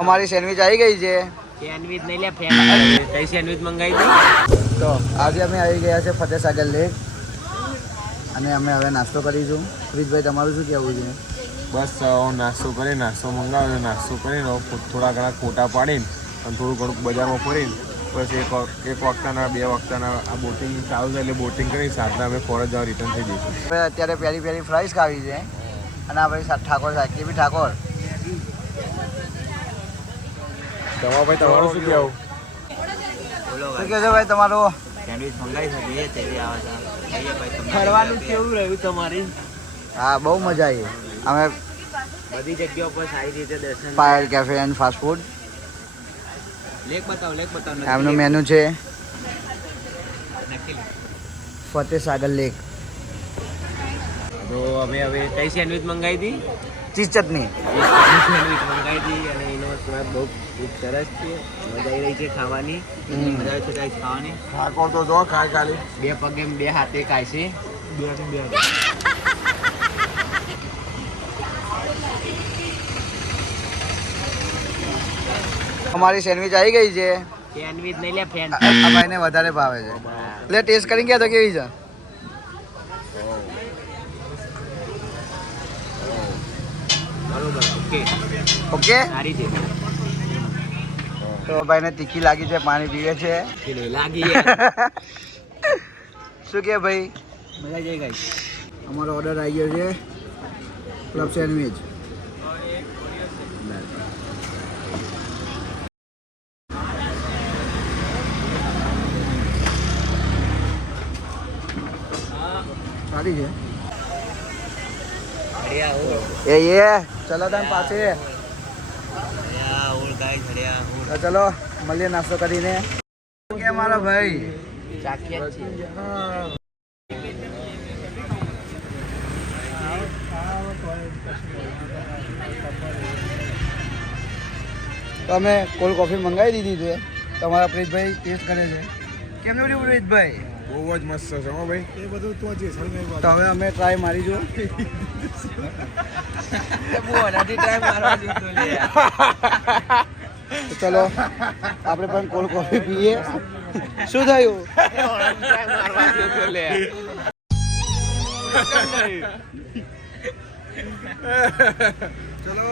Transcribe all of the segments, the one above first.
हमारी सैंडविच आई गई છે સેન્ડવિચ નહીં લે ફ્રેન્ડ કઈ સેન્ડવિચ મંગાવી હતી તો આજે અમે આવી ગયા છે ફતેસાગર લેક અને અમે હવે નાસ્તો કરીશું. પ્રીતભાઈ તમારું શું કહેવું છે? બસ નાસ્તો કરી નાસ્તો મંગાવ્યો નાસ્તો કરીને થોડા ઘણા ફોટા પાડીને અને થોડું ઘણું બજારમાં ફરીને બસ એક વખતના બે વખતના આ બોટિંગ ચાલુ છે એટલે બોટિંગ કરી સાંજના અમે ફોરેસ્ટ જવા રિટર્ન થઈ જઈશું. હવે અત્યારે પ્યારી પ્યારી ફ્રાઈસ ખાવી છે અને આ ભાઈ ઠાકોર સાહેબ બી ઠાકોર. ભાઈ તમારું શું કહેવું? શું કહે છે ભાઈ તમારું? સેન્ડવિચ મંગાવી શકીએ તેવી આવે છે ફરવાનું કેવું રહ્યું તમારી? હા બહુ મજા આવી. અમે બધી જગ્યાઓ પર સારી રીતે દર્શન Payal cafe and fast food lake બતાવો એમનું મેનુ છે ફતેસાગર લેક. તો અમે હવે કઈ સેન્ડવિચ મંગાવી હતી? ચીઝ ચટણી સેન્ડવિચ મંગાવી હતી અને એનો સ્વાદ બહુ ખૂબ સરસ છે. મજા આવી રહી છે ખાવાની. મજા આવે છે ગાઈસ ખાવાની. ઠાકોર તો જો ખાય ખાલી બે પગે બે હાથે ખાય છે. અમારી સેન્ડવિચ આવી ગઈ છે. સેન્ડવિચ નહીં લે ફ્રેન્ડ આ ભાઈને વધારે ભાવે છે એટલે ટેસ્ટ કરીને ગયા તો કેવી છે? બરોબર ઓકે ઓકે. સારી છે. તો ભાઈને તીખી લાગી છે, પાણી પીવે છે. કે નહીં લાગી શું કે ભાઈ? મજા જઈ ગઈ. અમારો ઓર્ડર આવી ગયો છે ક્લબ સેન્ડવિચ. સારી છે એ ચલો તમે પાસે તો ચલો મળીએ નાસ્તો કરીને. કે મારો ભાઈ તો અમે કોલ્ડ કોફી મંગાવી દીધી છે. તમારા પ્રીતભાઈ ટેસ્ટ કરે છે. કેમ છે પ્રીતભાઈ? બહુ જ મસ્ત છે હો ભાઈ. એ બધું તો છે તો હવે અમે ટ્રાય મારીશું. તો ચલો આપણે પણ કોલ્ડ કોફી પીએ. શું થયું? ચલો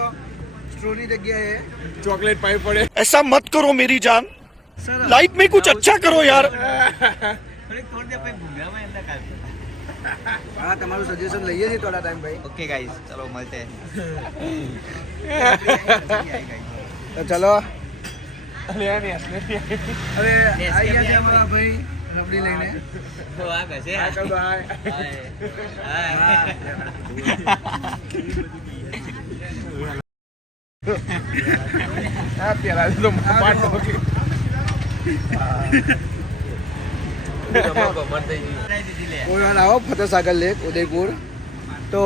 સ્ટ્રોની જગ્યાએ ચોકલેટ પાઈ પડે. ऐसा मत करो मेरी जान लाइफ में कुछ अच्छा करो यार. હા તમારું સજેશન લઈએ છીએ થોડા ટાઈમ ભાઈ. ઓકે ગાઈસ ચલો મળતે. તો ચલો અરે યાર ને હવે આવી ગયા છે અમારા ભાઈ રબડી લઈને. તો આ કશે આ કર ભાઈ. આ પેલા તો પાટો કે કોઈ વાર આવો ફતેસાગર લેક ઉદયપુર તો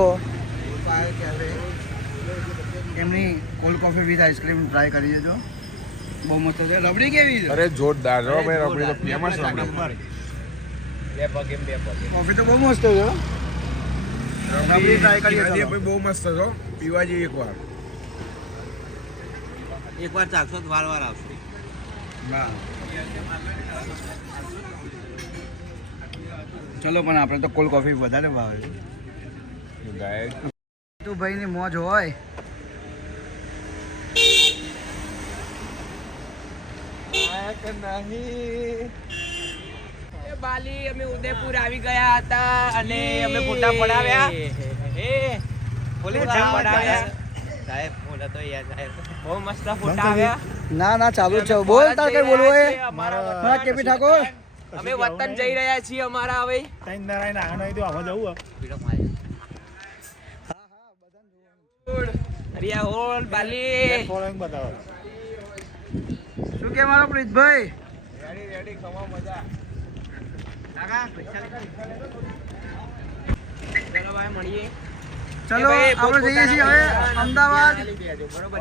એમની cold coffee with ice cream try કરી દેજો. બહુ મસ્ત છે. રબડી કેવી છે? અરે જોરદાર જો ભાઈ રબડી તો ફેમસ છે. બે પગે કોફી તો બહુ મસ્ત છે. રબડી ટ્રાય કરીએ ભાઈ ચલો. બહુ મસ્ત છે પીવા જઈએ એકવાર. એકવાર ચાખશો તો વાર આવશે. હા ચલો પણ આપણે તો કોલ્ડ કોફી વધારે ભાવે છે. તું ભાઈની મોજ હોય. બાલી અમે ઉદયપુર આવી ગયા હતા અને અમે ફોટા પડાવ્યા. પોલીસ પડાવ્યા સાહેબ ફોટા તો યાર સાહેબ બહુ મસ્ત ફોટા આવ્યા. ના ચાલુ જ છે. બોલ તાર કઈ બોલવું હોય મારા કેપી ઠાકોર. અમે વતન જઈ રહ્યા છીએ અમારા હવે. અરિયા હોલ બાલી શું કે મારો પ્રીતભાઈ? રેડી ખવા મજા. ચલો ભાઈ મળીએ. ચલો આપણે જઈએ છીએ હવે અમદાવાદ. બરોબર.